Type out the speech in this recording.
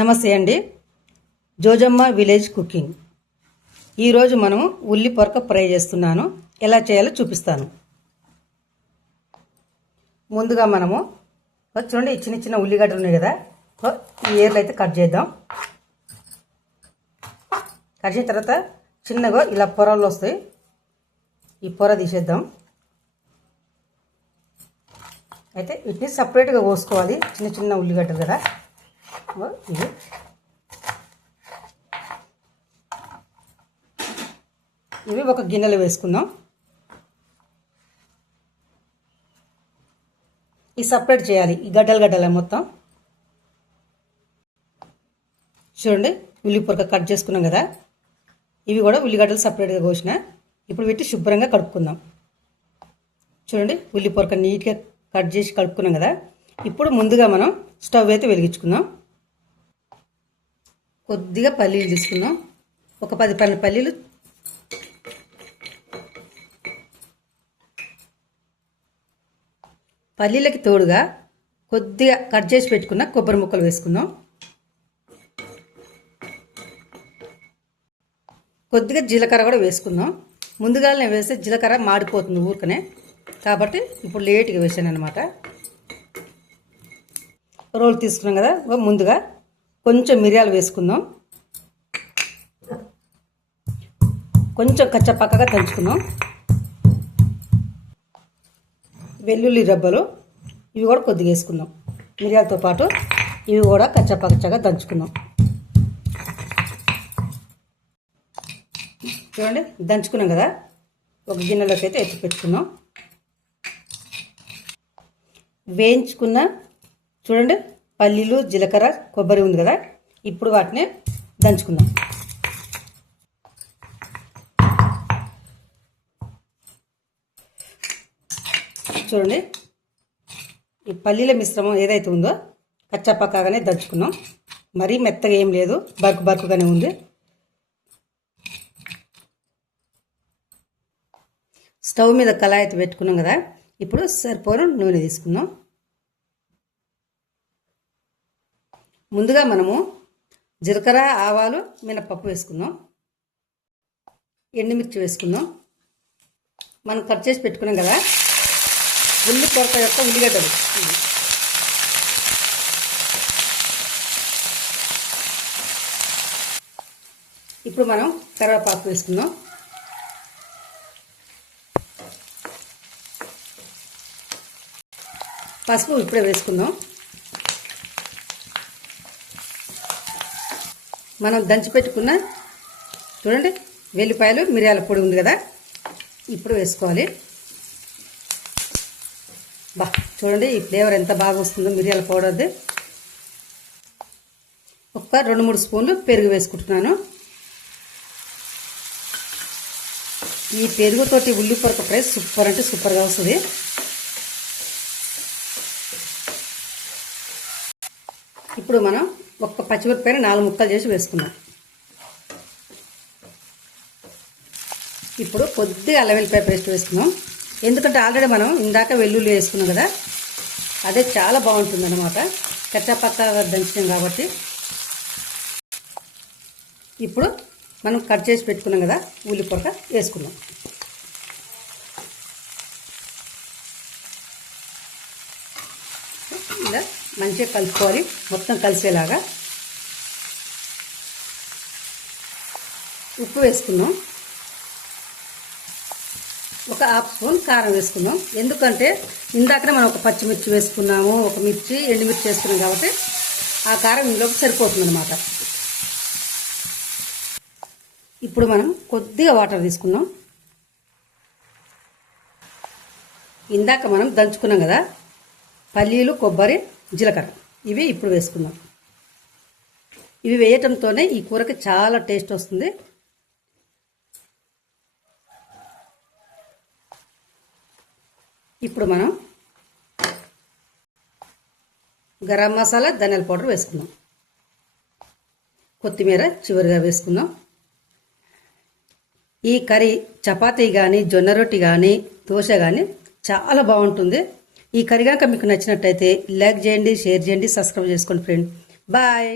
నమస్తే అండి. Jojamma village cooking. ఈరోజు మనము ఉల్లి పొరక ఫ్రై చేస్తున్నాను. ఎలా చేయాలో చూపిస్తాను. ముందుగా మనము చూడండి, చిన్న చిన్న ఉల్లిగడ్డలు ఉన్నాయి కదా, ఈ ఏర్లు అయితే కట్ చేద్దాం. కట్ చేసిన తర్వాత చిన్నగా ఇలా పొరలు వస్తాయి, ఈ పొర తీసేద్దాం. అయితే వీటిని సపరేట్గా కోసుకోవాలి. చిన్న చిన్న ఉల్లిగడ్డలు కదా ఇవి. ఇవి ఒక గిన్నెలో వేసుకుందాం. ఈ సపరేట్ చేయాలి, ఈ గడ్డలు మొత్తం. చూడండి, ఉల్లి పొరక కట్ చేసుకున్నాం కదా, ఇవి కూడా ఉల్లిగడ్డలు సపరేట్గా కోసిన. ఇప్పుడు వీటి శుభ్రంగా కడుక్కుందాం. చూడండి, ఉల్లి పొరక నీట్గా కట్ చేసి కడుక్కున్నాం కదా. ఇప్పుడు ముందుగా మనం స్టవ్ అయితే వెలిగించుకుందాం. కొద్దిగా పల్లీలు తీసుకుందాం, ఒక 10-12 పల్లీలు. పల్లీలకి తోడుగా కొద్దిగా కట్ చేసి పెట్టుకున్న కొబ్బరి ముక్కలు వేసుకుందాం. కొద్దిగా జీలకర్ర కూడా వేసుకుందాం. ముందుగానే వేస్తే జీలకర్ర మాడిపోతుంది ఊరికనే, కాబట్టి ఇప్పుడు లేట్గా వేసాను అనమాట. రోల్ తీసుకున్నాం కదా, ముందుగా కొంచెం మిరియాలు వేసుకుందాం. కొంచెం కచ్చపక్కగా దంచుకుందాం. వెల్లుల్లి రెబ్బలు ఇవి కూడా కొద్దిగా వేసుకుందాం. మిరియాలతో పాటు ఇవి కూడా కచ్చపచ్చగా దంచుకుందాం. చూడండి, దంచుకున్నాం కదా, ఒక గిన్నెలోకి అయితే ఎత్తి పెట్టుకుందాం. వేయించుకున్న చూడండి పల్లీలు, జీలకర్ర, కొబ్బరి ఉంది కదా, ఇప్పుడు వాటిని దంచుకుందాం. చూడండి, ఈ పల్లీల మిశ్రమం ఏదైతే ఉందో కచ్చాపక్కాగానే దంచుకున్నాం. మరీ మెత్తగా ఏం లేదు, బరుకుగానే ఉంది. స్టవ్ మీద కళాయి అయితే పెట్టుకున్నాం కదా, ఇప్పుడు సరిపోను నూనె తీసుకుందాం. ముందుగా మనము జీలకర్ర, ఆవాలు, మినపప్పు వేసుకుందాం. ఎండుమిర్చి వేసుకుందాం. మనం కట్ చేసి పెట్టుకున్నాం కదా ఉల్లి పొరక యొక్క ఉల్లిగడ్డలు. ఇప్పుడు మనం కరివేపాకు వేసుకుందాం. పసుపు ఇప్పుడే వేసుకుందాం. మనం దంచి పెట్టుకున్న చూడండి వెల్లిపాయలు, మిరియాల పొడి ఉంది కదా, ఇప్పుడు వేసుకోవాలి. చూడండి ఈ ఫ్లేవర్ ఎంత బాగా వస్తుందో మిరియాల పౌడర్ది. ఒక 2-3 స్పూన్లు పెరుగు వేసుకుంటున్నాను. ఈ పెరుగుతోటి ఉల్లి పొరక ఫ్రై సూపర్ అంటే సూపర్గా వస్తుంది. ఇప్పుడు మనం ఒక్క పచ్చిమిరపకాయని 4 ముక్కలు చేసి వేసుకున్నాం. ఇప్పుడు కొద్దిగా అల్లం వెల్లిపాయ పేస్ట్ వేసుకున్నాం. ఎందుకంటే ఆల్రెడీ మనం ఇందాక వెల్లుల్లి వేసుకున్నాం కదా, అదే చాలా బాగుంటుంది అన్నమాట, కచ్చాపక్కాగా దంచుతాం కాబట్టి. ఇప్పుడు మనం కట్ చేసి పెట్టుకున్నాం కదా ఉల్లి పొరక వేసుకున్నాం. ఇలా మంచిగా కలుపుకోవాలి, మొత్తం కలిసేలాగా. ఉప్పు వేసుకుందాం. ఒక 1/2 స్పూన్ కారం వేసుకుందాం. ఎందుకంటే ఇందాకనే మనం ఒక పచ్చిమిర్చి వేసుకున్నాము, ఒక మిర్చి, ఎండుమిర్చి వేసుకున్నాం కాబట్టి ఆ కారం ఇందులోకి సరిపోతుంది అన్నమాట. ఇప్పుడు మనం కొద్దిగా వాటర్ తీసుకుందాం. ఇందాక మనం దంచుకున్నాం కదా పల్లీలు, కొబ్బరి, జీలకర్ర, ఇవి ఇప్పుడు వేసుకుందాం. ఇవి వేయటంతోనే ఈ కూరకి చాలా టేస్ట్ వస్తుంది. ఇప్పుడు మనం గరం మసాలా, ధనియాల పౌడర్ వేసుకుందాం. కొత్తిమీర చివరిగా వేసుకుందాం. ఈ కర్రీ చపాతీ కానీ, జొన్న రొట్టి కానీ, దోశ కానీ చాలా బాగుంటుంది. ఈ కర్రీ కనుక మీకు నచ్చినట్టయితే లైక్ చేయండి, షేర్ చేయండి, సబ్స్క్రైబ్ చేసుకోండి ఫ్రెండ్. బాయ్.